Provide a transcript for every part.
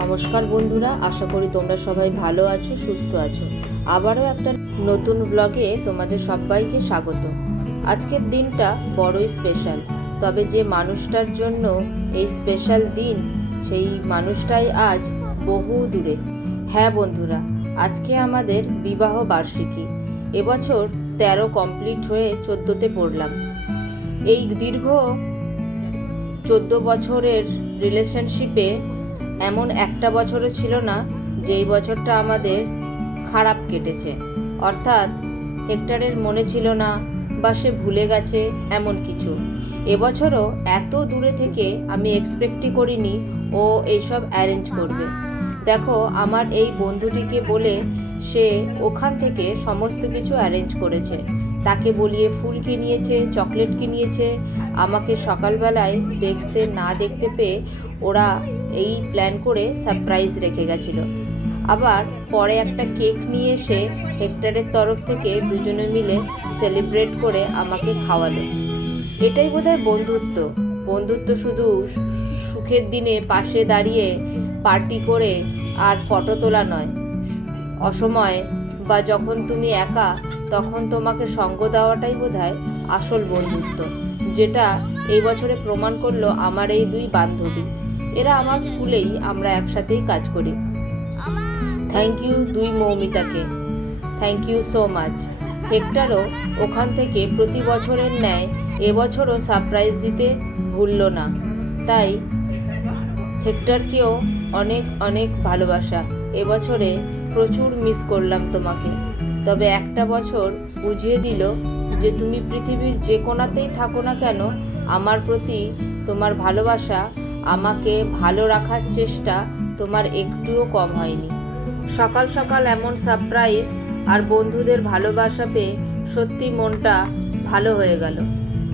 নমস্কার বন্ধুরা, আশা করি তোমরা সবাই ভালো আছো, সুস্থ আছো। আবারও একটা নতুন ব্লগে তোমাদের সবাইকে স্বাগত। আজকের দিনটা বড়ই স্পেশাল, তবে যে মানুষটার জন্য এই স্পেশাল দিন, সেই মানুষটাই আজ বহু দূরে। হ্যাঁ বন্ধুরা, আজকে আমাদের বিবাহ বার্ষিকী। এবছর 13 কমপ্লিট হয়ে 14তে পড়লাম। এই দীর্ঘ 14 বছরের রিলেশনশিপে এমন একটা বছরও ছিল না যেই বছরটা আমাদের খারাপ কেটেছে। অর্থাৎ হেক্টরের মনে ছিল না বা সে ভুলে গেছে এমন কিছু। এবছরও এত দূরে থেকে আমি এক্সপেক্টই করিনি ও এইসব অ্যারেঞ্জ করবে। দেখো, আমার এই বন্ধুটিকে বলে সে ওখান থেকে সমস্ত কিছু অ্যারেঞ্জ করেছে। তাকে বলিয়ে ফুল কিনিয়েছে, চকলেট কিনিয়েছে। আমাকে সকালবেলায় ডেস্কে না দেখতে পেয়ে ওরা এই প্ল্যান করে সারপ্রাইজ রেখে গেছিল। আবার পরে একটা কেক নিয়ে এসে হেক্টরের তরফ থেকে দুজনে মিলে সেলিব্রেট করে আমাকে খাওয়ালো। এটাই বোধহয় বন্ধুত্ব। বন্ধুত্ব শুধু সুখের দিনে পাশে দাঁড়িয়ে পার্টি করে আর ফটো তোলা নয়, অসময়ে বা যখন তুমি একা তখন তোমাকে সঙ্গ দেওয়াটাই বোধহয় আসল বন্ধুত্ব, যেটা এই বছরে প্রমাণ করলো আমার এই দুই বান্ধবী। এরা আমার স্কুলেই, আমরা একসাথেই কাজ করি। থ্যাংক ইউ দুই মৌমিতাকে, থ্যাংক ইউ সো মাচ। হেক্টরও ওখান থেকে প্রতি বছরের ন্যায় এবছরও সারপ্রাইজ দিতে ভুলল না। তাই হেক্টরকেও অনেক অনেক ভালোবাসা। এবছরে প্রচুর মিস করলাম তোমাকে, তবে একটা বছর বুঝিয়ে দিল যে তুমি পৃথিবীর যে কোণাতেই থাকো না কেন, আমার প্রতি তোমার ভালোবাসা, আমাকে ভালো রাখার চেষ্টা তোমার একটুও কম হয়নি। সকাল সকাল এমন সারপ্রাইজ আর বন্ধুদের ভালোবাসা পেয়ে সত্যি মনটা ভালো হয়ে গেল।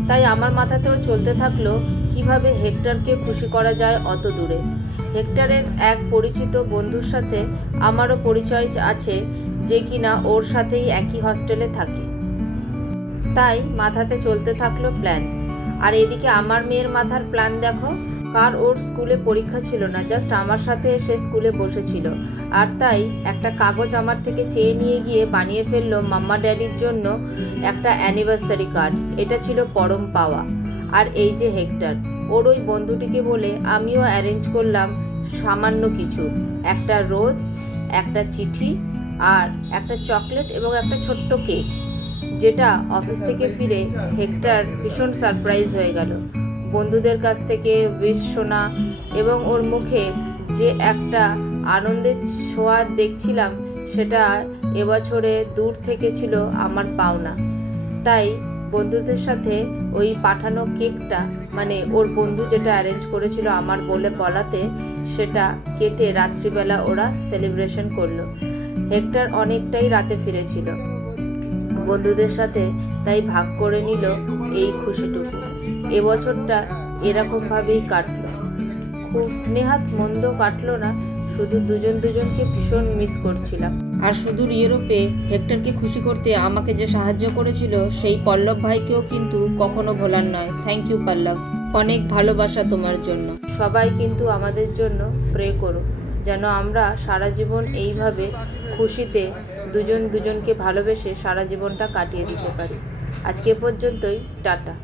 তাই আমার মাথাতেও চলতে থাকলো কিভাবে হেক্টরকে খুশি করা যায় অত দূরে। হেক্টরের এক পরিচিত বন্ধুর সাথে আমারও পরিচয় আছে, যে কিনা ওর সাথেই একই হস্টেলে থাকে। তাই মাথাতে চলতে থাকলো প্ল্যান। আর এদিকে আমার মেয়ের মাথার প্ল্যান দেখো, কার ওর স্কুলে পরীক্ষা ছিল না, জাস্ট আমার সাথে এসে স্কুলে বসেছিল। আর তাই একটা কাগজ আমার থেকে চেয়ে নিয়ে গিয়ে বানিয়ে ফেললো মাম্মা ড্যাডির জন্য একটা অ্যানিভার্সারি কার্ড। এটা ছিল পরম পাওয়া। আর এই যে হেক্টর, ওর ওই বন্ধুটিকে বলে আমিও অ্যারেঞ্জ করলাম সামান্য কিছু, একটা রোজ, একটা চিঠি আর একটা চকলেট এবং একটা ছোট্ট কেক, যেটা অফিস থেকে ফিরে হেক্টর ভীষণ সারপ্রাইজ হয়ে গেল। বন্ধুদের কাছ থেকে উইশ শোনা এবং ওর মুখে যে একটা আনন্দের ছোঁয়া দেখছিলাম, সেটা এবছরে দূর থেকে ছিল আমার পাওনা। তাই বন্ধুদের সাথে ওই পাঠানো কেকটা, মানে ওর বন্ধু যেটা অ্যারেঞ্জ করেছিল আমার বলাতে, সেটা কেটে রাত্রিবেলা ওরা সেলিব্রেশন করলো। হেক্টর অনেকটাই রাতে ফিরেছিল বন্ধুদের সাথে, তাই ভাগ করে নিল এই খুশিটুকু। এবছরটা এরকমভাবেই কাটলো। খুব নেহাত মন্দ কাটলো না, শুধু দুজনকে ভীষণ মিস করছিলাম। আর শুধু ইউরোপে হেক্টরকে খুশি করতে আমাকে যে সাহায্য করেছিল সেই পল্লব ভাইকেও কিন্তু কখনো ভোলার নয়। থ্যাংক ইউ পল্লব, অনেক ভালোবাসা তোমার জন্য। সবাই কিন্তু আমাদের জন্য প্রে করো, যেন আমরা সারা জীবন এইভাবে খুশিতে দুজনকে ভালোবেসে সারা জীবনটা কাটিয়ে দিতে পারি। আজকে পর্যন্তই, টাটা।